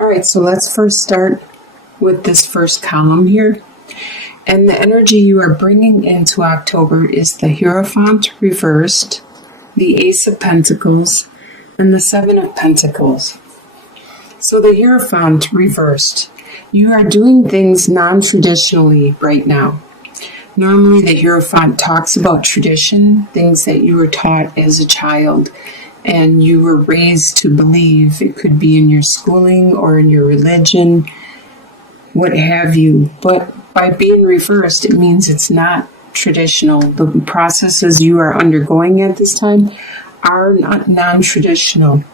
All right, so let's first start with this first column here. And the energy you are bringing into October is the Hierophant reversed, the Ace of Pentacles, and the Seven of Pentacles. So the Hierophant reversed. You are doing things non-traditionally right now. Normally the Hierophant talks about tradition, things that you were taught as a child and you were raised to believe. It could be in your schooling or in your religion, what have you. But by being reversed, it means it's not traditional. The processes you are undergoing at this time are not non-traditional.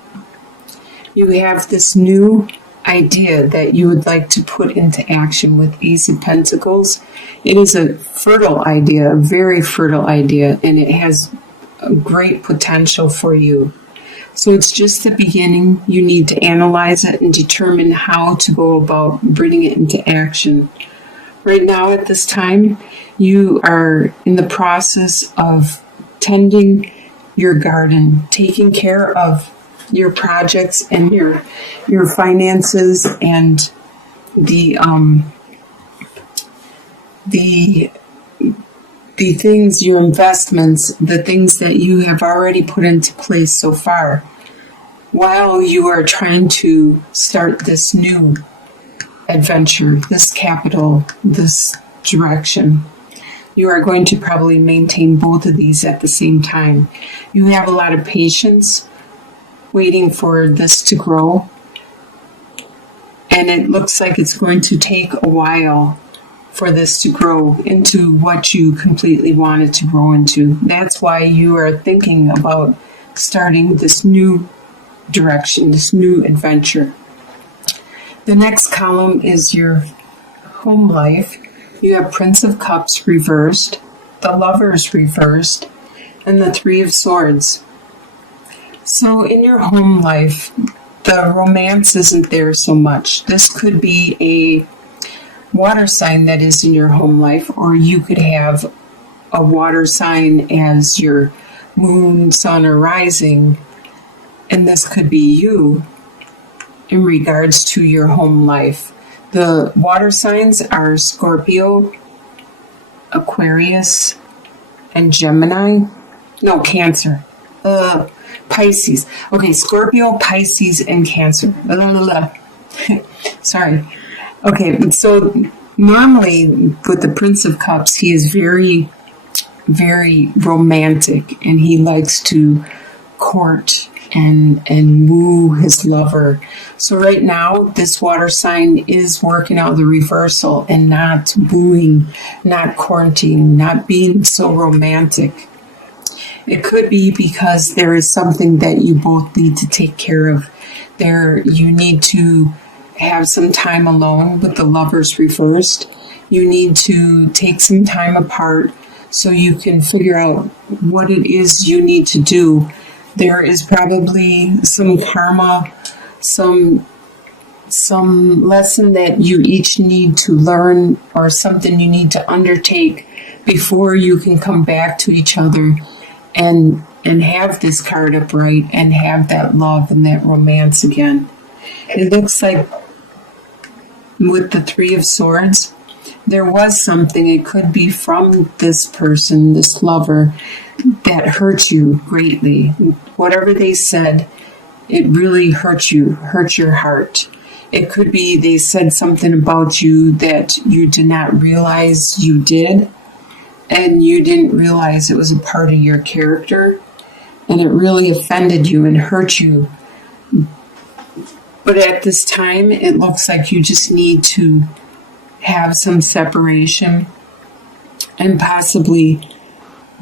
You have this new idea that you would like to put into action with Ace of Pentacles. It is a fertile idea, a very fertile idea, and it has a great potential for you. So it's just the beginning. You need to analyze it and determine how to go about bringing it into action. Right now at this time, you are in the process of tending your garden, taking care of your projects and your finances and the things, your investments, the things that you have already put into place so far, while you are trying to start this new adventure, this capital, this direction. You are going to probably maintain both of these at the same time. You have a lot of patience waiting for this to grow, and it looks like it's going to take a while for this to grow into what you completely wanted to grow into. That's why you are thinking about starting this new direction, this new adventure. The next column is your home life. You have Prince of Cups reversed, the Lovers reversed, and the Three of Swords. So in your home life, the romance isn't there so much. This could be a water sign that is in your home life, or you could have a water sign as your moon, sun, or rising, and this could be you in regards to your home life. The water signs are Scorpio, Aquarius, and Gemini. No, Cancer. Pisces. Okay, Scorpio, Pisces, and Cancer. Sorry. Okay, so normally with the Prince of Cups, he is very, very romantic, and he likes to court and woo his lover. So right now, this water sign is working out the reversal and not wooing, not courting, not being so romantic. It could be because there is something that you both need to take care of. You need to have some time alone with the Lovers reversed. You need to take some time apart so you can figure out what it is you need to do. There is probably some karma, some lesson that you each need to learn, or something you need to undertake before you can come back to each other and have this card upright and have that love and that romance again. It looks like with the Three of Swords, there was something, it could be from this person, this lover, that hurt you greatly. Whatever they said, it really hurt you, hurt your heart. It could be they said something about you that you did not realize you did, and you didn't realize it was a part of your character, and it really offended you and hurt you. But at this time, it looks like you just need to have some separation and possibly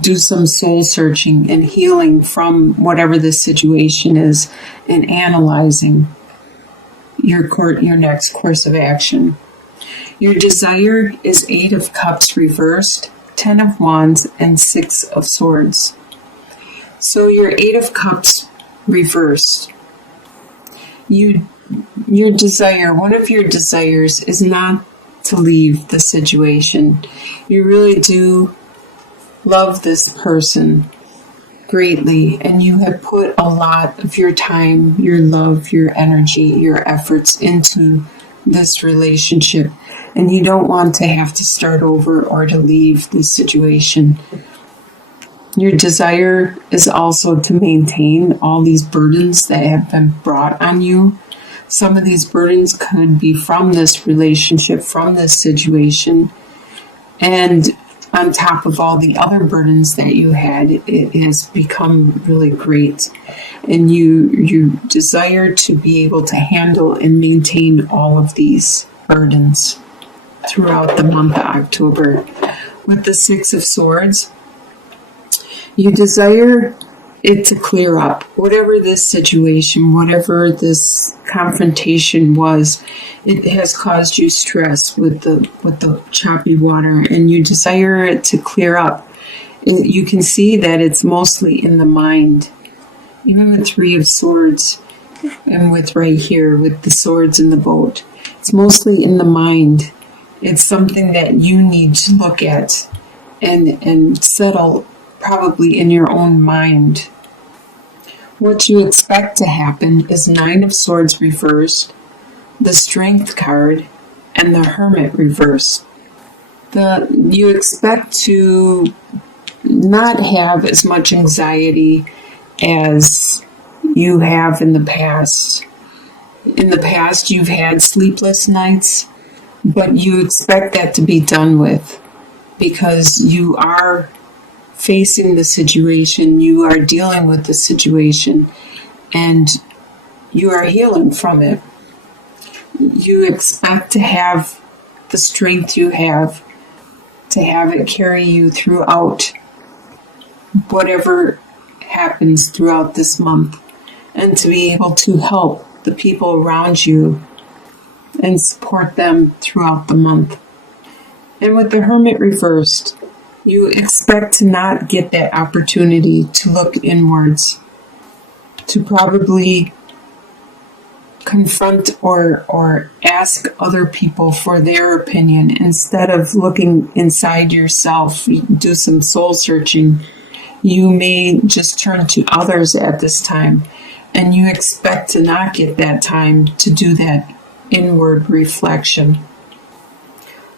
do some soul searching and healing from whatever the situation is, and analyzing your next course of action. Your desire is 8 of Cups reversed, 10 of Wands, and 6 of Swords. So your 8 of Cups reversed. Your desire, one of your desires is not to leave the situation. You really do love this person, greatly, and you have put a lot of your time, your love, your energy, your efforts into this relationship, and you don't want to have to start over or to leave this situation. Your desire is also to maintain all these burdens that have been brought on you. Some of these burdens could be from this relationship, from this situation, and on top of all the other burdens that you had, it has become really great. And you desire to be able to handle and maintain all of these burdens throughout the month of October. With the Six of Swords, you desire it to clear up. Whatever this situation, whatever this confrontation was, it has caused you stress with the choppy water, and you desire it to clear up. You can see that it's mostly in the mind. Even with Three of Swords, and with right here, with the swords in the boat, it's mostly in the mind. It's something that you need to look at and settle probably in your own mind. What you expect to happen is Nine of Swords reversed, the Strength card, and the Hermit reversed. You expect to not have as much anxiety as you have in the past. In the past, you've had sleepless nights, but you expect that to be done with because you are facing the situation, you are dealing with the situation, and you are healing from it. You expect to have the strength you have, to have it carry you throughout whatever happens throughout this month, and to be able to help the people around you and support them throughout the month. And with the Hermit reversed, you expect to not get that opportunity to look inwards, to probably confront or ask other people for their opinion instead of looking inside yourself. You do some soul searching. You may just turn to others at this time, and you expect to not get that time to do that inward reflection.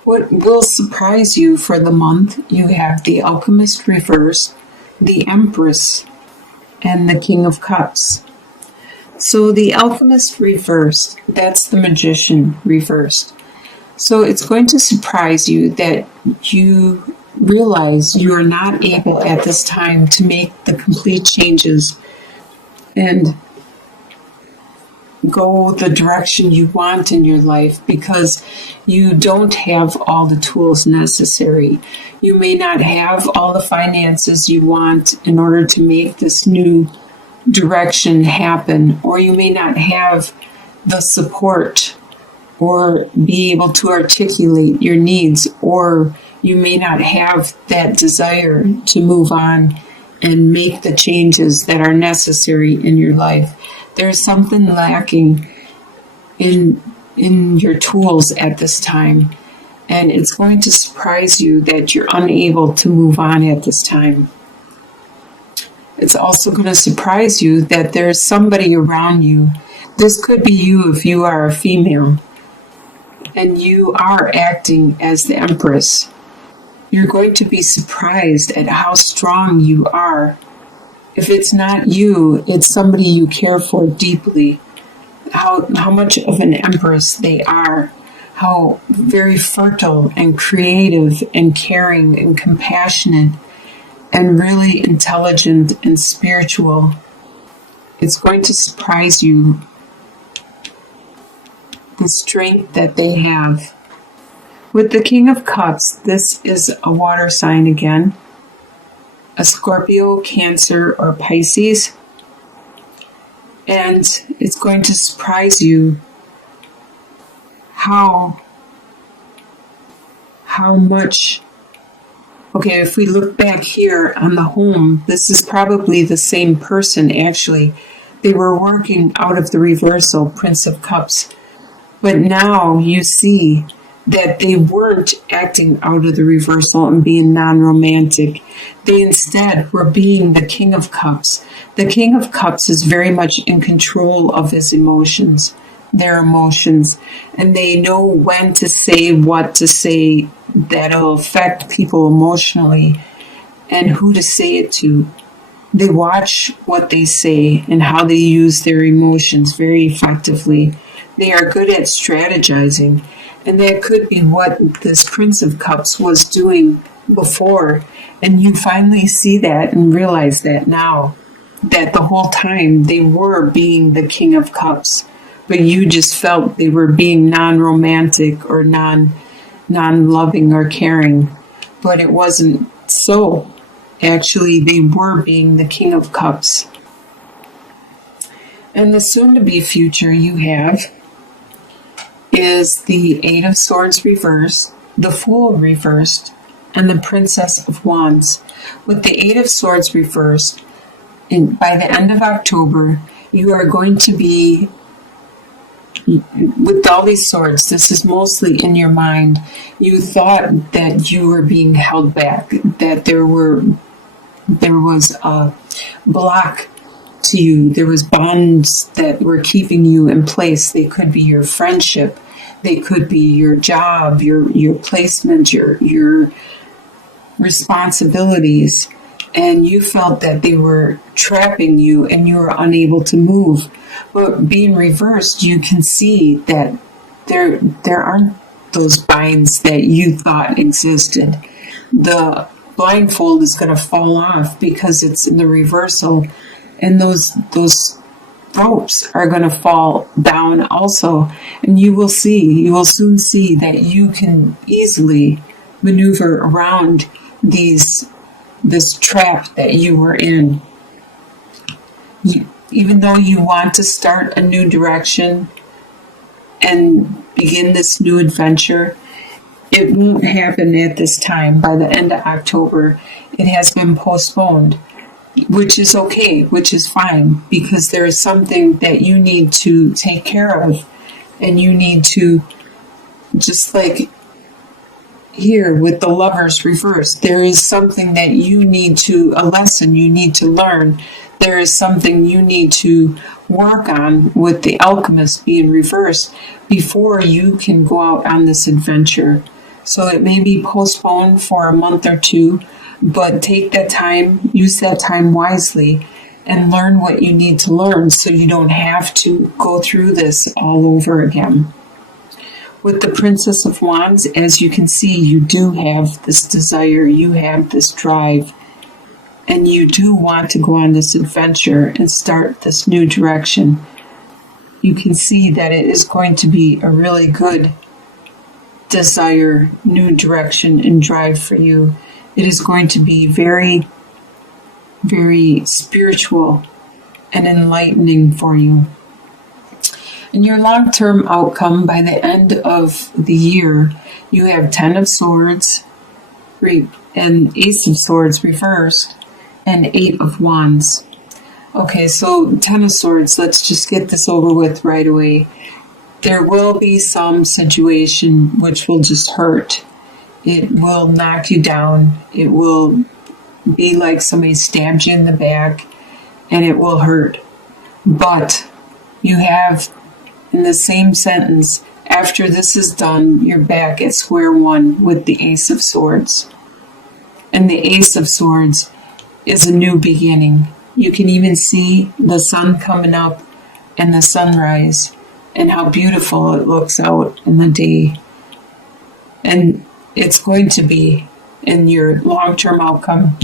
What will surprise you for the month, you have the Alchemist reversed, the Empress, and the King of Cups. So the Alchemist reversed, that's the Magician reversed. So it's going to surprise you that you realize you are not able at this time to make the complete changes and go the direction you want in your life because you don't have all the tools necessary. You may not have all the finances you want in order to make this new direction happen, or you may not have the support or be able to articulate your needs, or you may not have that desire to move on and make the changes that are necessary in your life. There's something lacking in your tools at this time, and it's going to surprise you that you're unable to move on at this time. It's also going to surprise you that there's somebody around you. This could be you if you are a female, and you are acting as the Empress. You're going to be surprised at how strong you are. If it's not you, it's somebody you care for deeply. How much of an empress they are. How very fertile and creative and caring and compassionate and really intelligent and spiritual. It's going to surprise you, the strength that they have. With the King of Cups, this is a water sign again. A Scorpio, Cancer, or Pisces. And it's going to surprise you how much. Okay, if we look back here on the home, this is probably the same person actually. They were working out of the reversal, Prince of Cups. But now you see that they weren't acting out of the reversal and being non-romantic. They instead were being the King of Cups. The King of Cups is very much in control of his emotions, their emotions, and they know when to say what to say that'll affect people emotionally and who to say it to. They watch what they say and how they use their emotions very effectively. They are good at strategizing. And that could be what this Prince of Cups was doing before. And you finally see that and realize that now, that the whole time they were being the King of Cups, but you just felt they were being non-romantic or non-loving or caring. But it wasn't so. Actually, they were being the King of Cups. And the soon-to-be future you have is the Eight of Swords reversed, the Fool reversed, and the Princess of Wands. With the Eight of Swords reversed, by the end of October, you are going to be, with all these swords, this is mostly in your mind. You thought that you were being held back, that there was a block to you. There was bonds that were keeping you in place. They could be your friendship. They could be your job, your placement, your responsibilities. And you felt that they were trapping you and you were unable to move. But being reversed, you can see that there aren't those binds that you thought existed. The blindfold is going to fall off because it's in the reversal, and those ropes are going to fall down also, and you will soon see that you can easily maneuver around this trap that you were in. Even though you want to start a new direction and begin this new adventure, it won't happen at this time. By the end of October, it has been postponed, which is okay, which is fine, because there is something that you need to take care of, and you need to, just like here with the Lovers reversed, there is something that you need to, a lesson you need to learn. There is something you need to work on with the Alchemist being reversed before you can go out on this adventure. So it may be postponed for a month or two, but take that time, use that time wisely, and learn what you need to learn so you don't have to go through this all over again. With the Princess of Wands, as you can see, you do have this desire, you have this drive, and you do want to go on this adventure and start this new direction. You can see that it is going to be a really good desire, new direction, and drive for you. It is going to be very, very spiritual and enlightening for you. And your long-term outcome by the end of the year, you have 10 of Swords and Ace of Swords reversed and 8 of Wands. Okay, so 10 of Swords, let's just get this over with right away. There will be some situation which will just hurt. It will knock you down. It will be like somebody stabbed you in the back, and it will hurt. But you have, in the same sentence, after this is done, you're back at square one with the Ace of Swords. And the Ace of Swords is a new beginning. You can even see the sun coming up and the sunrise and how beautiful it looks out in the day. And it's going to be in your long-term outcome.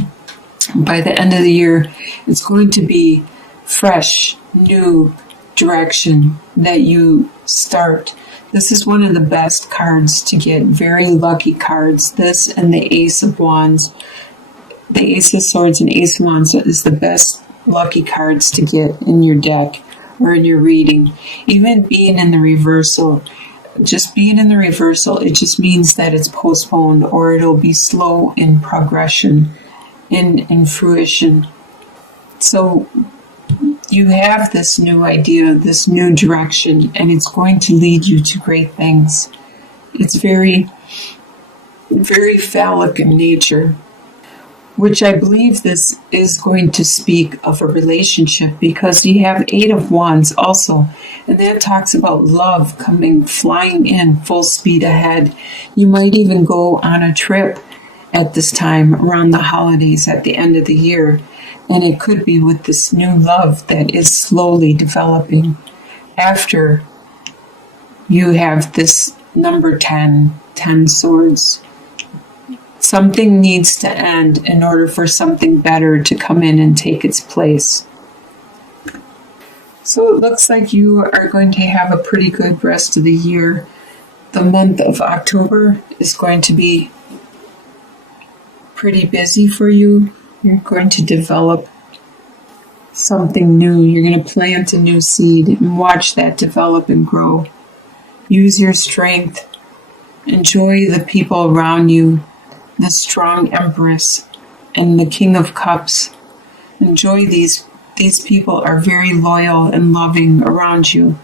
By the end of the year, it's going to be fresh, new direction that you start. This is one of the best cards to get, very lucky cards. This and the Ace of Wands. The Ace of Swords and Ace of Wands is the best lucky cards to get in your deck or in your reading. Even being in the reversal, just being in the reversal, it just means that it's postponed, or it'll be slow in progression, in fruition. So you have this new idea, this new direction, and it's going to lead you to great things. It's very, very phallic in nature, which I believe this is going to speak of a relationship, because you have Eight of Wands also, and that talks about love coming flying in full speed ahead. You might even go on a trip at this time around the holidays at the end of the year, and it could be with this new love that is slowly developing after you have this number 10 swords. Something needs to end in order for something better to come in and take its place. So it looks like you are going to have a pretty good rest of the year. The month of October is going to be pretty busy for you. You're going to develop something new. You're going to plant a new seed and watch that develop and grow. Use your strength. Enjoy the people around you. The strong Empress and the King of Cups. Enjoy these people are very loyal and loving around you.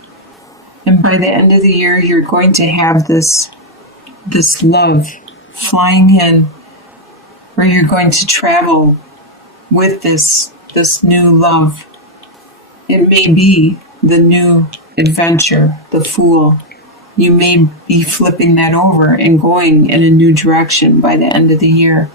And by the end of the year, you're going to have this love flying in, where you're going to travel with this new love. It may be the new adventure, the Fool. You may be flipping that over and going in a new direction by the end of the year.